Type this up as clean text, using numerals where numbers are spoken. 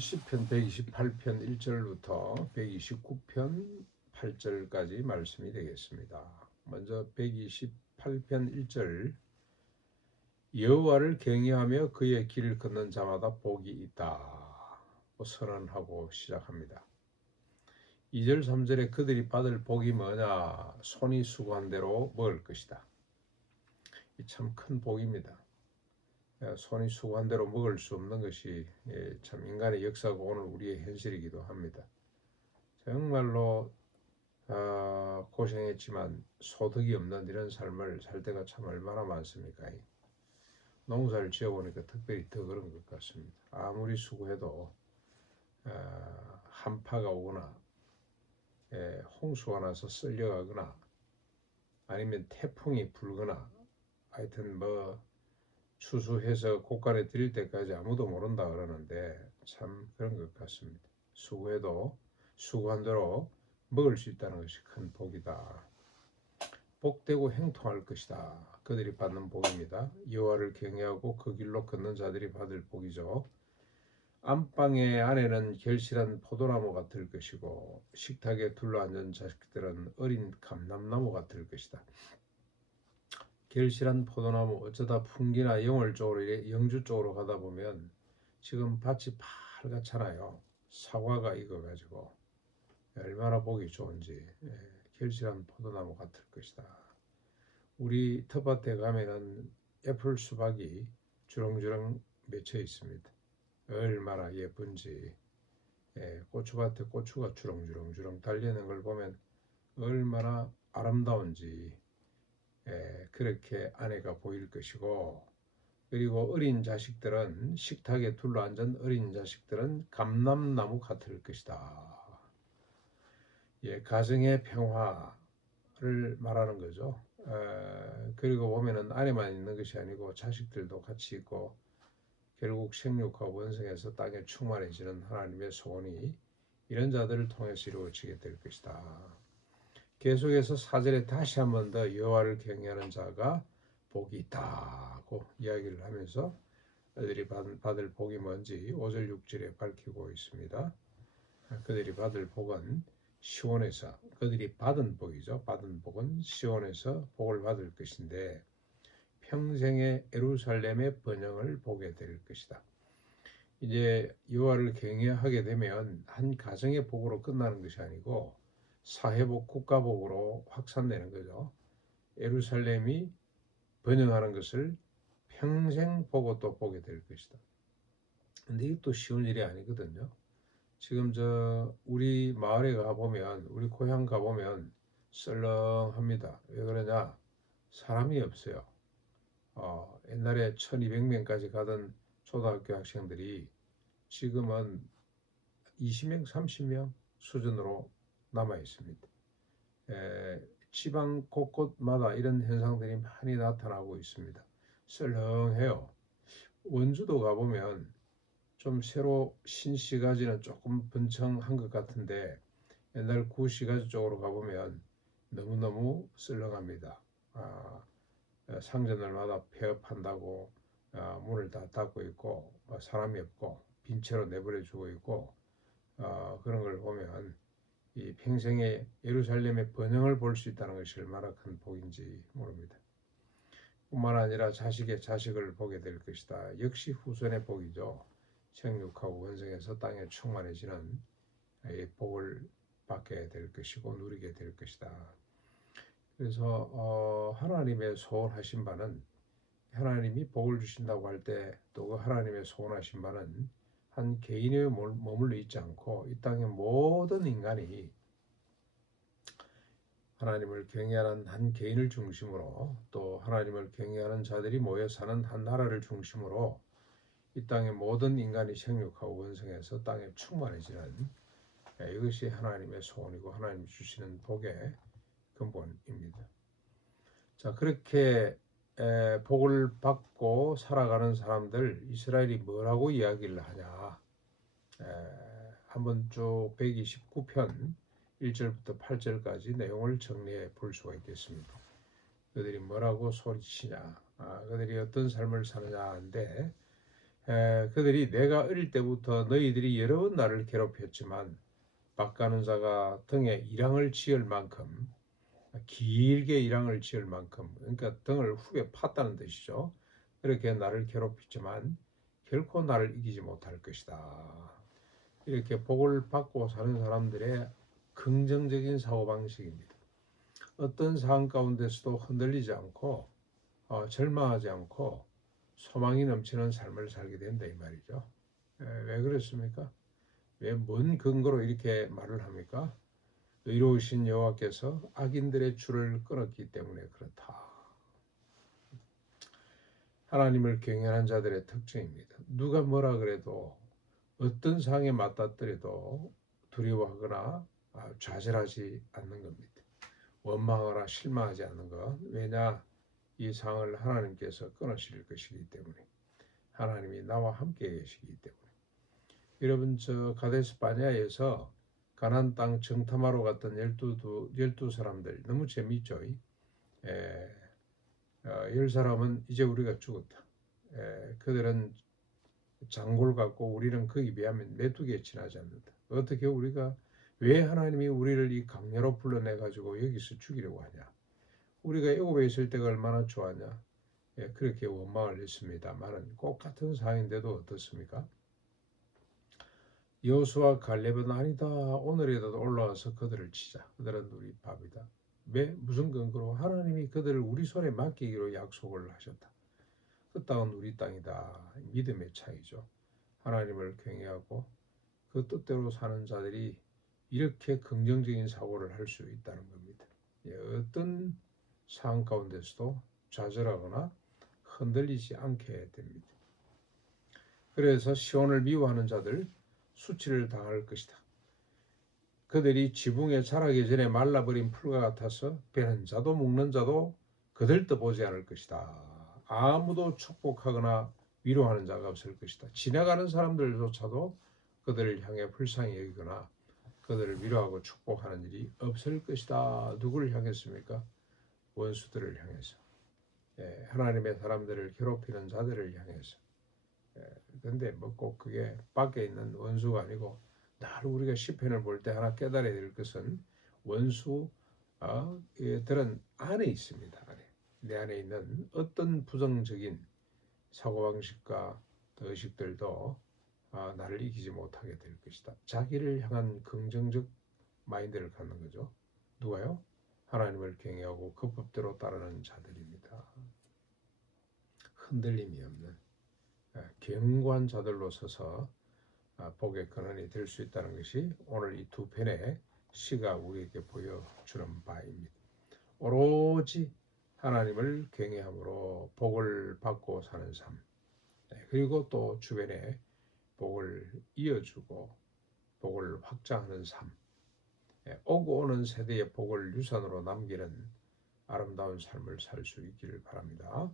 시편 128편 1절부터 129편 8절까지 말씀이 되겠습니다. 먼저 128편 1절 여호와를 경외하며 그의 길을 걷는 자마다 복이 있다 선언하고 시작합니다. 2절 3절에 그들이 받을 복이 뭐냐? 손이 수고한 대로 먹을 것이다. 참 큰 복입니다. 손이 수고한 대로 먹을 수 없는 것이 참 인간의 역사고 오늘 우리의 현실이기도 합니다. 정말로 고생했지만 소득이 없는 이런 삶을 살 때가 참 얼마나 많습니까? 농사를 지어보니까 특별히 더 그런 것 같습니다. 아무리 수고해도 한파가 오거나 홍수가 나서 쓸려가거나 아니면 태풍이 불거나 하여튼 추수해서 곳간에 드릴 때까지 아무도 모른다 그러는데 참 그런 것 같습니다. 수고해도 수고한 대로 먹을 수 있다는 것이 큰 복이다. 복되고 행통할 것이다. 그들이 받는 복입니다. 여호와를 경외하고 그 길로 걷는 자들이 받을 복이죠. 안방의 안에는 결실한 포도나무 같을 것이고 식탁에 둘러앉은 자식들은 어린 감람나무 같을 것이다. 결실한 포도나무 어쩌다 풍기나 영월 쪽으로 영주 쪽으로 가다 보면 지금 밭이 파랗잖아요. 사과가 익어가지고 얼마나 보기 좋은지 결실한 포도나무 같을 것이다. 우리 텃밭에 가면은 애플 수박이 주렁주렁 맺혀 있습니다. 얼마나 예쁜지 고추밭에 고추가 주렁주렁 달리는 걸 보면 얼마나 아름다운지 그렇게 아내가 보일 것이고 그리고 어린 자식들은 식탁에 둘러앉은 어린 자식들은 감람나무 같을 것이다. 가정의 평화를 말하는 거죠. 그리고 보면은 아내만 있는 것이 아니고 자식들도 같이 있고 결국 생육과 원성에서 땅에 충만해지는 하나님의 소원이 이런 자들을 통해서 이루어지게 될 것이다. 계속해서 4절에 다시 한 번 더 여호와를 경외하는 자가 복이 있다고 이야기를 하면서 그들이 받을 복이 뭔지 5절 6절에 밝히고 있습니다. 그들이 받을 복은 시온에서 그들이 받은 복이죠. 받은 복은 시온에서 복을 받을 것인데 평생의 예루살렘의 번영을 보게 될 것이다. 이제 여호와를 경외하게 되면 한 가정의 복으로 끝나는 것이 아니고 사회복, 국가복으로 확산되는 거죠. 예루살렘이 번영하는 것을 평생 보고 또 보게 될 것이다. 근데 이것도 쉬운 일이 아니거든요. 지금 우리 마을에 가보면 우리 고향 가보면 썰렁합니다. 왜 그러냐? 사람이 없어요. 옛날에 1200명까지 가던 초등학교 학생들이 지금은 20명, 30명 수준으로 남아 있습니다. 지방 곳곳마다 이런 현상들이 많이 나타나고 있습니다. 썰렁해요. 원주도 가보면 좀 새로 신시가지는 조금 번창한 것 같은데 옛날 구시가지 쪽으로 가보면 너무너무 썰렁합니다. 상점들마다 폐업한다고 문을 다 닫고 있고 사람이 없고 빈 채로 내버려 두고 있고 그런 걸 보면 이 평생에 예루살렘의 번영을 볼 수 있다는 것이 얼마나 큰 복인지 모릅니다. 뿐만 아니라 자식의 자식을 보게 될 것이다. 역시 후손의 복이죠. 생육하고 원성에서 땅에 충만해지는 복을 받게 될 것이고 누리게 될 것이다. 그래서 하나님의 소원하신 바는 하나님이 복을 주신다고 할 때 또 그 하나님의 소원하신 바는 한 개인에 머물러 있지 않고 이 땅의 모든 인간이 하나님을 경외하는 한 개인을 중심으로 또 하나님을 경외하는 자들이 모여 사는 한 나라를 중심으로 이 땅의 모든 인간이 생육하고 원성해서 땅에 충만해지는 이것이 하나님의 소원이고 하나님이 주시는 복의 근본입니다. 자, 그렇게 복을 받고 살아가는 사람들 이스라엘이 뭐라고 이야기를 하냐? 한번 쭉 129편 1절부터 8절까지 내용을 정리해 볼 수가 있겠습니다. 그들이 뭐라고 소리치냐? 그들이 어떤 삶을 사느냐 하는데 그들이 내가 어릴 때부터 너희들이 여러 번 나를 괴롭혔지만 밭가는 자가 등에 이랑을 지을 만큼 길게 이랑을 지을 만큼 그러니까 등을 후에 팠다는 뜻이죠. 그렇게 나를 괴롭히지만 결코 나를 이기지 못할 것이다. 이렇게 복을 받고 사는 사람들의 긍정적인 사고방식입니다. 어떤 상황 가운데서도 흔들리지 않고 절망하지 않고 소망이 넘치는 삶을 살게 된다 이 말이죠. 왜 그렇습니까? 왜 뭔 근거로 이렇게 말을 합니까? 의로우신 여호와께서 악인들의 줄을 끊었기 때문에 그렇다. 하나님을 경외하는 자들의 특징입니다. 누가 뭐라 그래도 어떤 상황에 맞닥뜨려도 두려워하거나 좌절하지 않는 겁니다. 원망하거나 실망하지 않는 것. 왜냐? 이 상을 하나님께서 끊으실 것이기 때문에. 하나님이 나와 함께 계시기 때문에. 여러분 저 가데스 바네아에서 가나안 땅 정탐하러 갔던 12 사람들 너무 재미있죠. 10사람은 이제 우리가 죽었다. 그들은 장골 같고 우리는 거기에 비하면 메뚜기에 지나지 않는다. 어떻게 우리가 왜 하나님이 우리를 이 강야로 불러내 가지고 여기서 죽이려고 하냐? 우리가 애굽에 있을 때가 얼마나 좋았냐? 그렇게 원망을 했습니다만은 꼭 같은 상황인데도 어떻습니까? 여호수아 갈렙은 아니다. 오늘이라도 올라와서 그들을 치자. 그들은 우리 밥이다. 왜? 무슨 근거로? 하나님이 그들을 우리 손에 맡기기로 약속을 하셨다. 그 땅은 우리 땅이다. 믿음의 차이죠. 하나님을 경외하고 그 뜻대로 사는 자들이 이렇게 긍정적인 사고를 할 수 있다는 겁니다. 어떤 상황 가운데서도 좌절하거나 흔들리지 않게 됩니다. 그래서 시온을 미워하는 자들 수치를 당할 것이다. 그들이 지붕에 자라기 전에 말라버린 풀과 같아서 베는 자도 먹는 자도 그들도 보지 않을 것이다. 아무도 축복하거나 위로하는 자가 없을 것이다. 지나가는 사람들조차도 그들을 향해 불쌍히 여기거나 그들을 위로하고 축복하는 일이 없을 것이다. 누구를 향했습니까? 원수들을 향해서. 하나님의 사람들을 괴롭히는 자들을 향해서. 근데 뭐 꼭 그게 밖에 있는 원수가 아니고 늘 우리가 시편을 볼 때 하나 깨달아야 될 것은 원수들은 안에 있습니다. 내 안에 있는 어떤 부정적인 사고방식과 의식들도 나를 이기지 못하게 될 것이다. 자기를 향한 긍정적 마인드를 갖는 거죠. 누가요? 하나님을 경외하고 그 법대로 따르는 자들입니다. 흔들림이 없는 견고한 자들로 서서 복의 근원이 될 수 있다는 것이 오늘 이 두 편의 시가 우리에게 보여주는 바입니다. 오로지 하나님을 경외함으로 복을 받고 사는 삶, 그리고 또 주변에 복을 이어주고 복을 확장하는 삶, 오고 오는 세대의 복을 유산으로 남기는 아름다운 삶을 살 수 있기를 바랍니다.